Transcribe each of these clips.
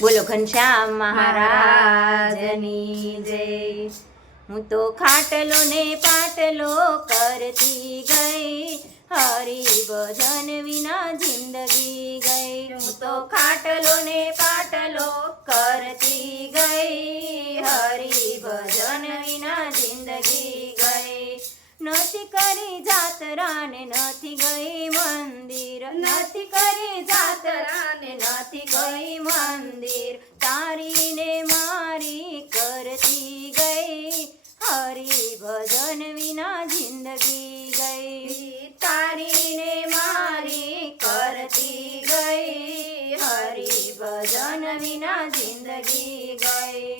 બોલો ઘનશ્યામ મહારાજની જય। હું તો ખાટલો ને પાટલો કરતી ગઈ, હરી ભજન વિના જિંદગી ગઈ। હું તો ખાટલો ને પાટલો કરતી ગઈ, હરી ભજન વિના જિંદગી ગઈ। નથી કરી જાતરા ને નથી ગઈ મંદિર, નથી કરી જાતરા ને નથી ગઈ મંદિર, તારી ને મારી કરતી ગઈ, હરી ભજન વિના જિંદગી ગઈ। તારી ને મારી કરતી ગઈ, હરી ભજન વિના જિંદગી ગઈ।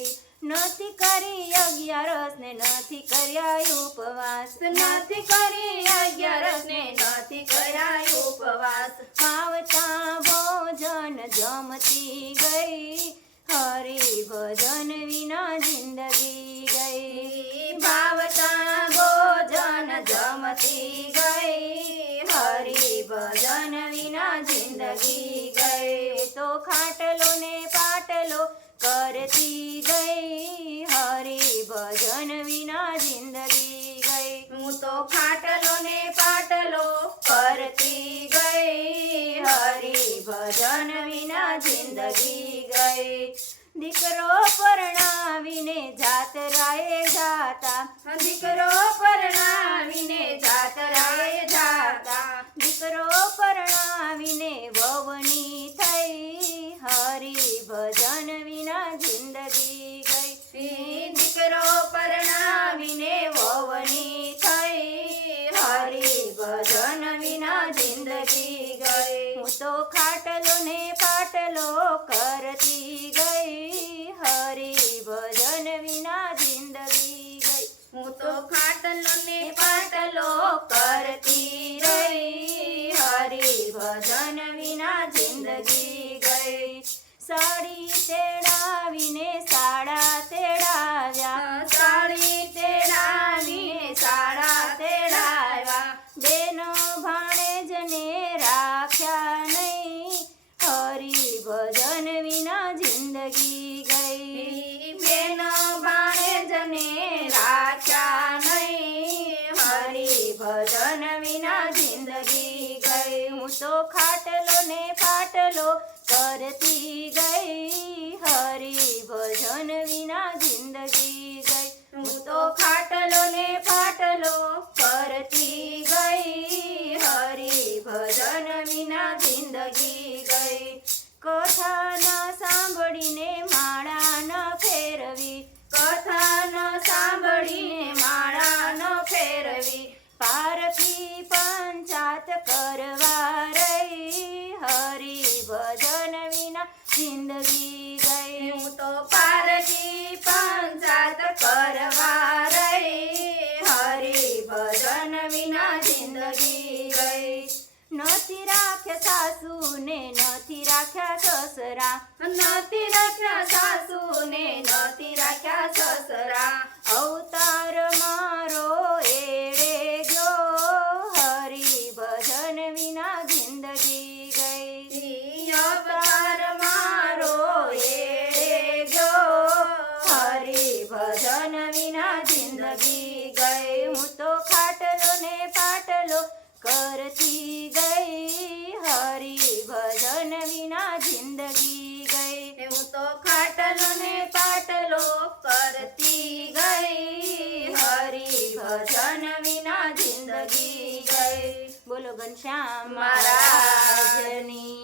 નથી કરી અગિયારસ ને નથી કર્યા ઉપવાસ, નથી કરી અગિયારસ ને નથી કર્યા ઉપવાસ, આવતા ભોજન જમતી ગઈ, હરી ભજન વિના જિંદગી ગઈ। ભાવતા ભોજન જમતી ગઈ, હરી ભજન વિના જિંદગી ગઈ। તો ખાટલો ને પાટલો કરતી ગઈ, હરી ભજન વિના જિંદગી ગઈ। હું તો ખાટલો ને પાટલો કરતી ગઈ, હરી ભજન વિના જિંદગી ગઈ। દીકરો પરણાવીને જાતરાએ જાતા, દીકરો પરણાવીને જાતરાએ જાતા, દીકરો પરણાવીને વવની થઈ, હરી ભજન વિના જિંદગી ગઈ। દીકરો પરણાવીને વવની થઈ, હરી ભજન વિના જિંદગી ગઈ। હું તો ખાટલો ને પાટલો કરતી ગઈ, હરી ભજન વિના જિંદગી ગઈ। હું તો ખાટલો ને પાટલો કરતી રહી, હરી ભજન વિના જિંદગી ગઈ। સાડી તેડાવીને સાડા તેડાવ્યા, સાડી તેડાવીને સાડા તેડાવ્યા, બેનો ભાણેજને રાખ્યા નહીં, હરી ભજન વિના જિંદગી ગઈ। બેનો ભાણેજને રાખ્યા નહીં, હરી ભજન વિના જિંદગી ગઈ। હું તો ખાટલો ને પાટલો કરતી ગઈ, હરી ભજન વિના જિંદગી ગઈ। હું તો ખાટલો ને પાટલો કરતી ગઈ, હરી ભજન વિના જિંદગી ગઈ। કથા ન સાંભળીને માળા ન ફેરવી, કથા ન સાંભળીને માળા ન ફેરવી, પારખી પંચાત કરવા રહી, હરી ભજન વિના જિંદગી ગઈ। હું તો પારખી પંચાત કરવા રહી, હરી ભજન વિના જિંદગી ગઈ। નથી રાખ્યા સાસુ ને નથી રાખ્યા સસરા, નથી રાખ્યા સાસુ ને નથી રાખ્યા સસરા, અવતાર મારો એડે ગયો, હરી ભજન વિના જિંદગી ગઈ। અવતાર મારો એડે ગયો, હરી ભજન વિના જિંદગી ગઈ। હું તો ખાટલો ને પાટલો કરતી ગઈ, હરી ભજન વિના જિંદગી ગઈ। હું તો ખાટલો ને પાટલો કરતી ગઈ, હરી ભજન વિના જિંદગી ગઈ। બોલો ઘનશ્યામ મહારાજની